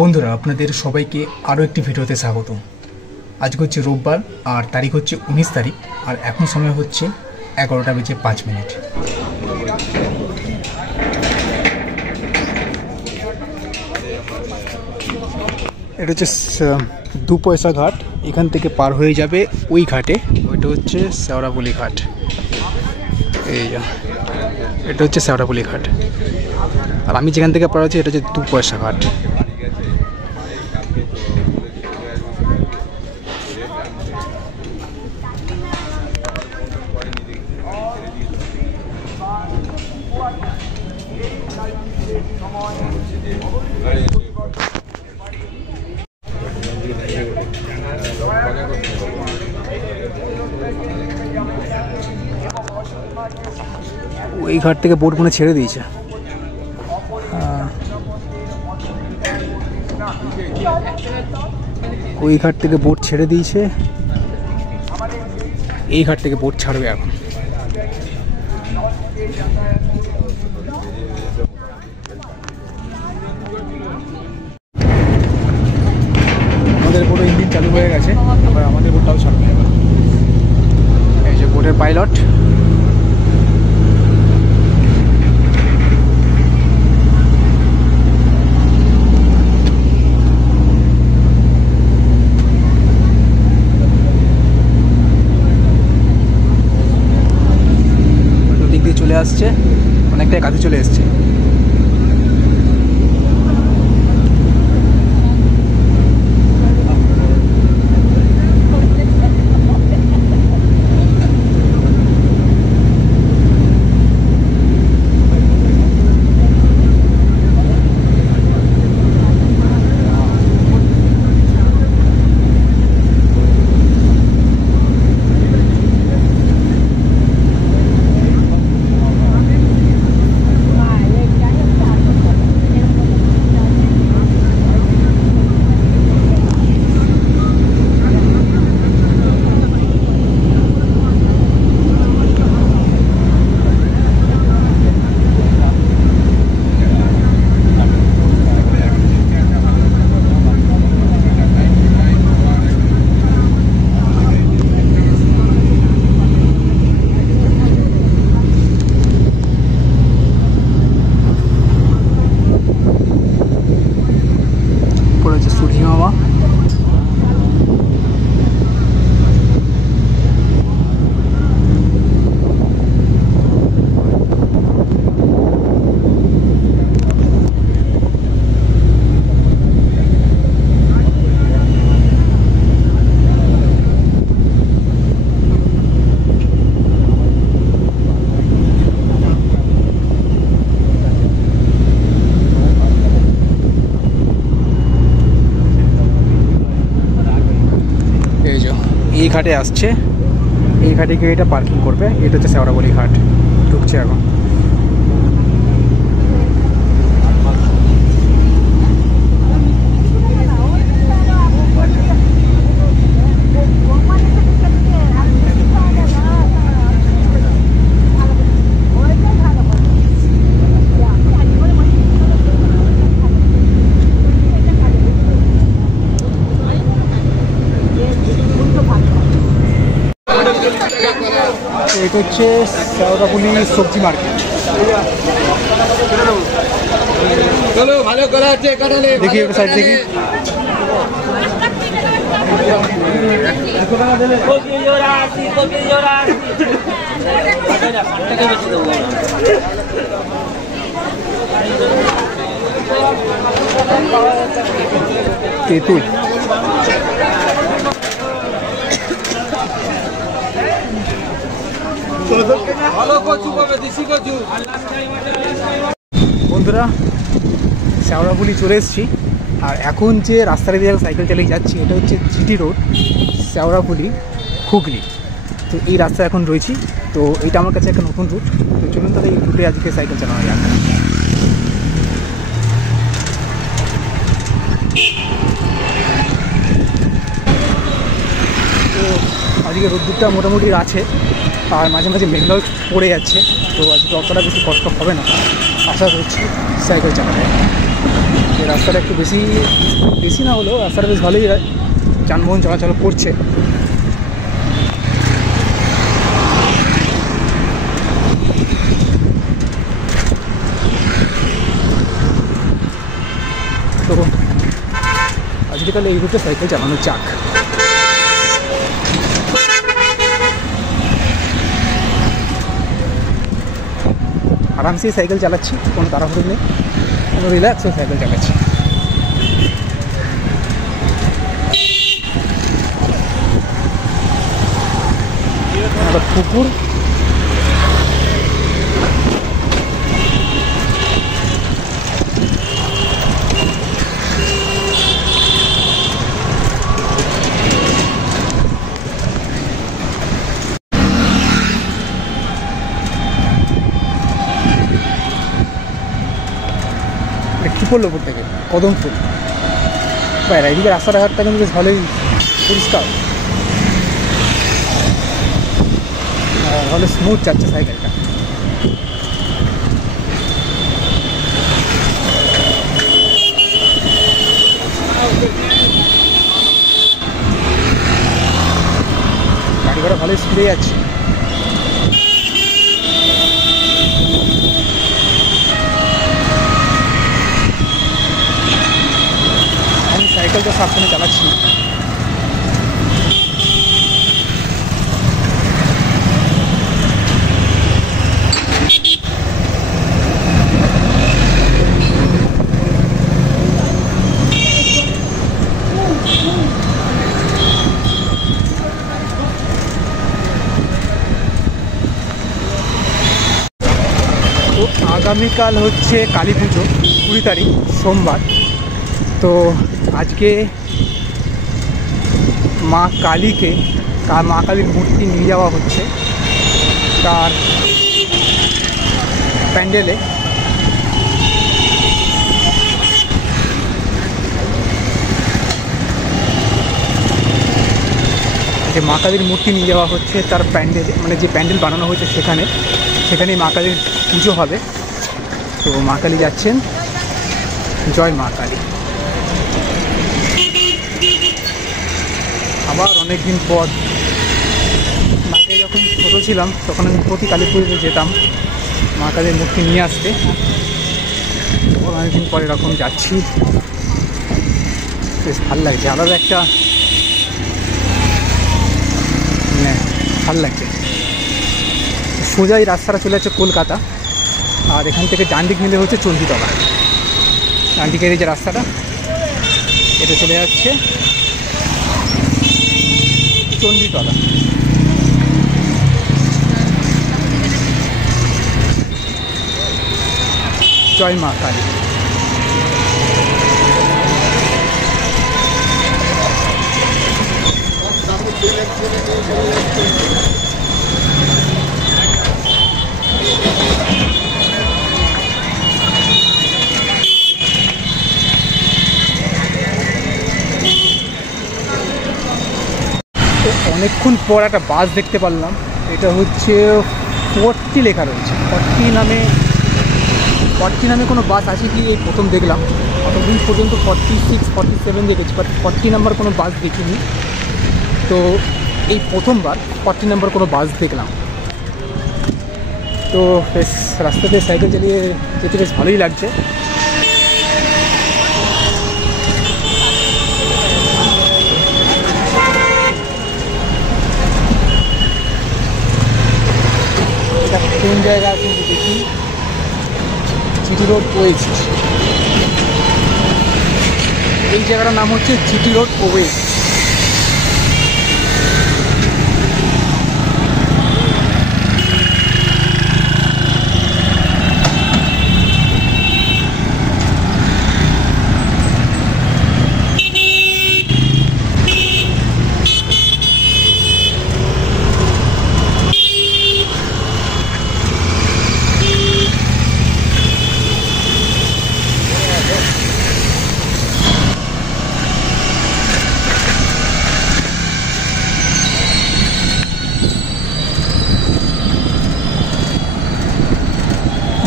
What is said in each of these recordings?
বন্ধুরা আপনাদের সবাইকে আরও একটি ভিডিওতে স্বাগত। আজকে হচ্ছে রোববার আর তারিখ হচ্ছে 19 তারিখ আর এখন সময় হচ্ছে 11:05। এটা হচ্ছে 2 পয়সা ঘাট। এখান থেকে পার হয়ে যাবে ওই ঘাটে, ওইটা হচ্ছে শেওড়াফুলি ঘাট। এই এটা হচ্ছে শেওড়াফুলি ঘাট আর আমি যেখান থেকে পার হচ্ছি এটা হচ্ছে 2 পয়সা ঘাট। ওই ঘাট থেকে বোট মনে ছেড়ে দিয়েছে। ওই ঘাট থেকে বোট ছেড়ে দিয়েছে, এই ঘাট থেকে বোট ছাড়বে এখন। আমাদের বোটের ইঞ্জিন চালু হয়ে গেছে, আবার আমাদের বোটটাও ছাড়বে এখন। এই যে বোটের পাইলট। চলে আসছে, অনেকটাই কাছে চলে এসছে। এই ঘাটে আসছে, এই ঘাটে গিয়ে এটা পার্কিং করবে। এটা হচ্ছে শেওড়াফুলি ঘাট, ঢুকছে এখন। এটা হচ্ছে শেওড়াফুলি সবজি মার্কেট। দেখি একটা সাইড দেখি। তেঁতুল বন্ধুরা, শেওড়াফুলি চলে এসেছি আর এখন যে রাস্তাটা দিয়ে সাইকেল চালিয়ে যাচ্ছি এটা হচ্ছে জিটি রোড, শেওড়াফুলি হুগলি। তো এই রাস্তায় এখন রয়েছি। তো এটা আমার কাছে একটা নতুন রুট, তো চলুন তাহলে এই রুটে আজকে সাইকেল চালানো যাক। তো আজকে রোদ্দুরটা মোটামুটি আছে আর মাঝে মাঝে মেঘলাও পড়ে যাচ্ছে, তো আজকে অতটা বেশি কষ্ট হবে না আশা করছি সাইকেল চালাতে। এই রাস্তাটা একটু বেশি না হলেও রাস্তাটা বেশ ভালোই যানবাহন চলাচল করছে। তো আজকে তাহলে এই রুটে সাইকেল চালানো যাক। আরামসেই সাইকেল চালাচ্ছি, কোনো তাড়াহুড়ো নেই, কোনো রিল্যাক্স হয়ে সাইকেল চালাচ্ছি। একটা পুকুর, কি পড়লো উপর থেকে কদম ফুল। বাইরে এদিকে রাস্তাঘাটটা কিন্তু বেশ ভালোই পরিষ্কার, ভালো স্মুথ যাচ্ছে সাইকেলটা। গাড়ি ঘোড়া ভালোই স্পিডে যাচ্ছে। আমি সাইকেলটা সাবধানে চালাচ্ছি। তো আগামীকাল হচ্ছে কালী পুজো, 20 তারিখ সোমবার। তো আজকে মা কালীর মূর্তি নিয়ে যাওয়া হচ্ছে তার প্যান্ডেলে। যে মা কালীর মূর্তি নিয়ে যাওয়া হচ্ছে তার প্যান্ডেলে, মানে যে প্যান্ডেল বানানো হয়েছে সেখানেই মা কালীর পুজো হবে। তো মা কালী যাচ্ছেন, জয় মা কালী। আবার অনেক দিন পর, আগে যখন ছোটো ছিলাম তখন আমি প্রতি কালী পুজোতে যেতাম মা কালীর মূর্তি নিয়ে আসতে। অনেকদিন পরে এরকম যাচ্ছি, বেশ ভালো লাগছে, আলাদা একটা মানে ভালো লাগছে। সোজা এই রাস্তাটা চলে যাচ্ছে কলকাতা, আর এখান থেকে ডান দিক নিলে হচ্ছে চণ্ডীতলা। ডান দিকের এই যে রাস্তাটা, এটা চলে যাচ্ছে চণ্ডীতলা। জয় মা কালী। অনেকক্ষণ পর একটা বাস দেখতে পারলাম, এটা হচ্ছে 40 লেখা রয়েছে। 40 নামে কোনো বাস আছে কি এই প্রথম দেখলাম। অতদিন পর্যন্ত 46, 47 দেখেছি, বাট 40 নাম্বার কোনো বাস দেখিনি। তো এই প্রথমবার 40 নাম্বার কোনো বাস দেখলাম। তো বেশ রাস্তাতে সাইকেল চালিয়ে যেতে বেশ ভালোই লাগছে। কোন জায়গা আছে দেখি, জিটি রোড ওয়েস্ট। এই জায়গাটার নাম হচ্ছে জিটি রোড ওয়েস্ট।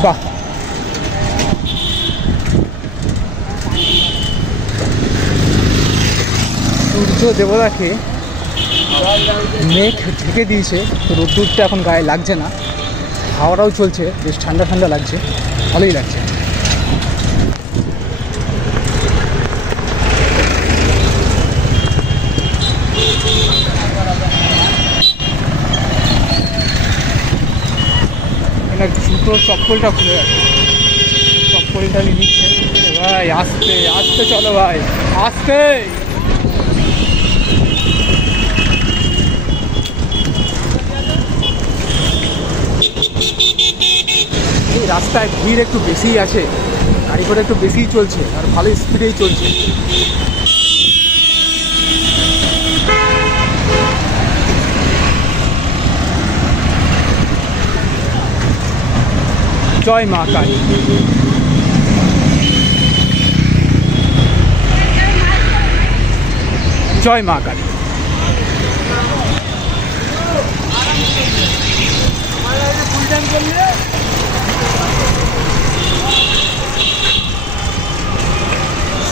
বাহ, সূর্য দেবতাকে মেঘ ঢেকে দিয়েছে, তো রোদ্দুরটা এখন গায়ে লাগছে না, হাওয়াটাও চলছে, বেশ ঠান্ডা ঠান্ডা লাগছে, ভালোই লাগছে। জুতোর চপ্পলটা খুলে যাচ্ছে, চপ্পলটা নিয়ে নিচ্ছে। ভাই আস্তে আস্তে চলো ভাই, আস্তে। এই রাস্তায় ভিড় একটু বেশিই আছে, গাড়ি করে একটু বেশিই চলছে আর ভালো স্পিডেই চলছে। জয় মা কালী। জয় মা কালী।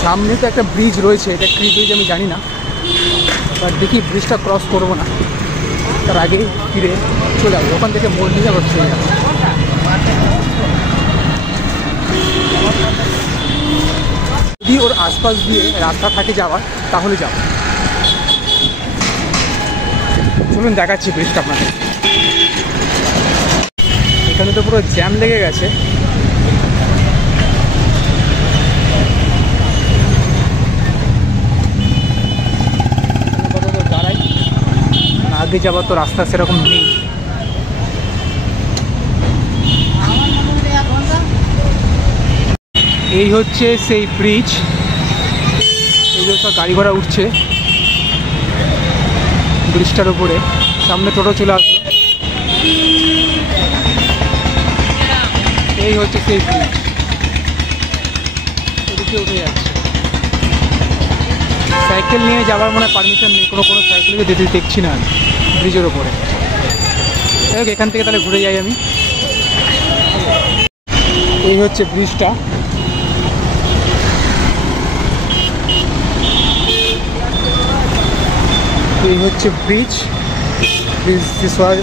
সামনে তো একটা ব্রিজ রয়েছে, এটা কি ব্রিজ আমি জানি না, বাট দেখি ব্রিজটা ক্রস করবো না, তার আগে ফিরে চলে যাবো, ওখান থেকে মোড় নিয়ে আবার চলে যাবো। যদি ওর আশপাশ দিয়ে রাস্তা থাকে যাওয়ার তাহলে যাবো। চলুন দেখাচ্ছি ব্রিজটা আপনাদের। এখানে তো পুরো জ্যাম লেগে গেছে, দাঁড়াই, আগে যাওয়ার তো রাস্তা সেরকম নেই। এই হচ্ছে সেই ব্রিজ, এই যে সব গাড়ি ঘোড়া উঠছে ব্রিজটার উপরে, সামনে টোটো চলে আসলো। এই হচ্ছে সেই ব্রিজ, এদিকে উঠে যাচ্ছে। সাইকেল নিয়ে যাওয়ার মনে পারমিশন নেই, কোনো সাইকেলকে যেতে দেখছি না আমি ব্রিজের ওপরে। এখান থেকে তাহলে ঘুরে যাই আমি। এই হচ্ছে ব্রিজটা, এই হচ্ছে ব্রিজ।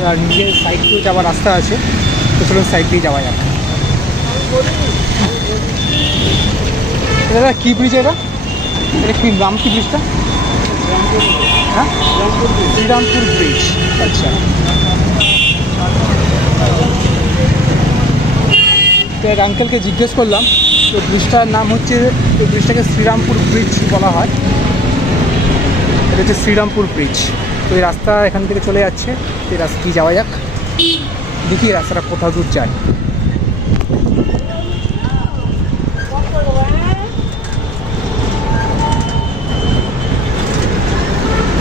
আর নিজের সাইড দিয়ে যাওয়ার রাস্তা আছে, তো চলুন সাইড দিয়ে যাওয়া যাবে। দাদা কী ব্রিজ এটা? এটা কি নাম, কি ব্রিজটা? হ্যাঁ, শ্রীরামপুর ব্রিজ। আচ্ছা, তো এক আঙ্কেলকে জিজ্ঞেস করলাম, তো ব্রিজটার নাম হচ্ছে, এই ব্রিজটাকে শ্রীরামপুর ব্রিজ বলা হয়। এটা হচ্ছে শ্রীরামপুর ব্রিজ। তো এই রাস্তা এখান থেকে চলে যাচ্ছে, এই রাস্তা দিয়ে যাওয়া যাক, দেখি রাস্তাটা কোথাও দূর যায়।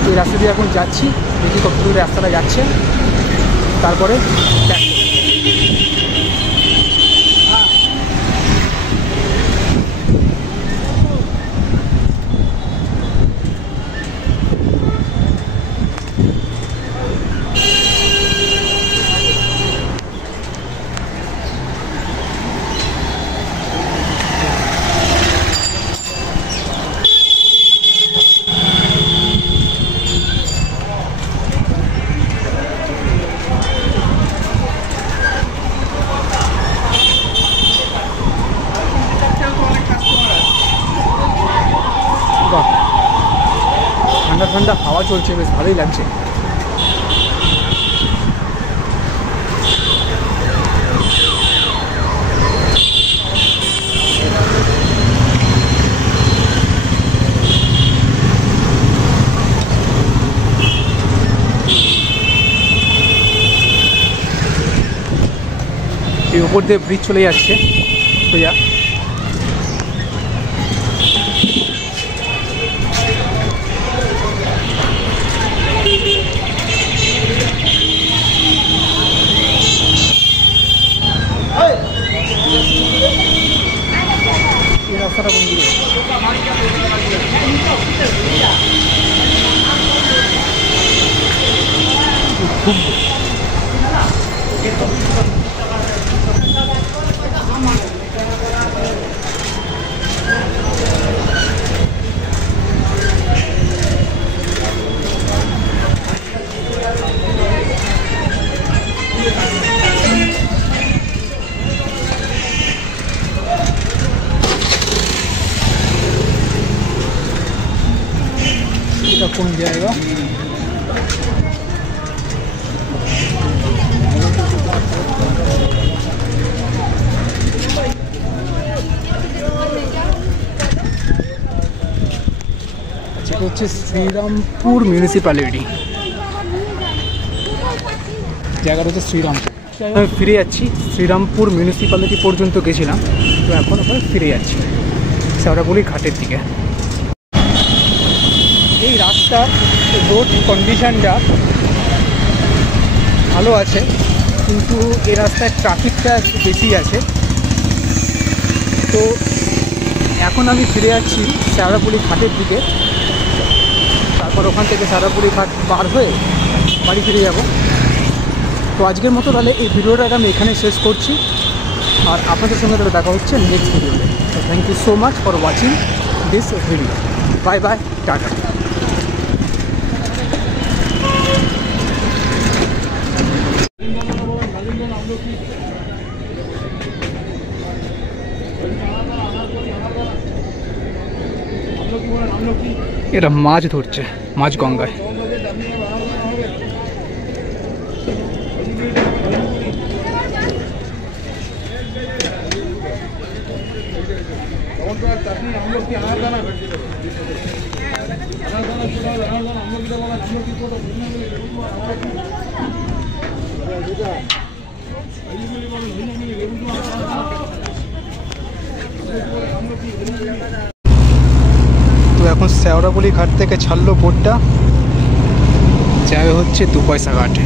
এই রাস্তা দিয়ে এখন যাচ্ছি, দেখি কত দূরে রাস্তাটা যাচ্ছে, তারপরে ব্যাক করব। ঠান্ডা ঠান্ডা হাওয়া চলছে, বেশ ভালোই লাগছে। এই উপর দিয়ে ব্রিজ চলে যাচ্ছে সোজা। এই রাস্তাটা কোন দিকে? খুব কোন জায়গা? এটা হচ্ছে শ্রীরামপুর মিউনিসিপ্যালিটি, জায়গাটা হচ্ছে শ্রীরামপুর। আমি ফিরে যাচ্ছি, শ্রীরামপুর মিউনিসিপ্যালিটি পর্যন্ত গেছিলাম, তো এখন আবার ফিরে যাচ্ছি শেওড়াফুলি ঘাটের দিকে। এই রাস্তার রোড কন্ডিশনটা ভালো আছে, কিন্তু এই রাস্তায় ট্রাফিকটা একটু বেশি আছে। তো এখন আমি ফিরে যাচ্ছি শেওড়াফুলি ঘাটের দিকে, তারপর ওখান থেকে শেওড়াফুলি ঘাট পার হয়ে বাড়ি ফিরে যাব। তো আজকের মতো তাহলে এই ভিডিওটাকে আমি এখানে শেষ করছি, আর আপনাদের সঙ্গে তাহলে দেখা হচ্ছে নেক্সট ভিডিওতে। তো thank you so much for watching this video. Bye bye, tata. এরা মাছ ধরছে, মাছ গঙ্গায়। তো এখন শেওড়াফুলি ঘাট থেকে ছাড়লো বোটটা, যাবে হচ্ছে 2 পয়সা ঘাটে।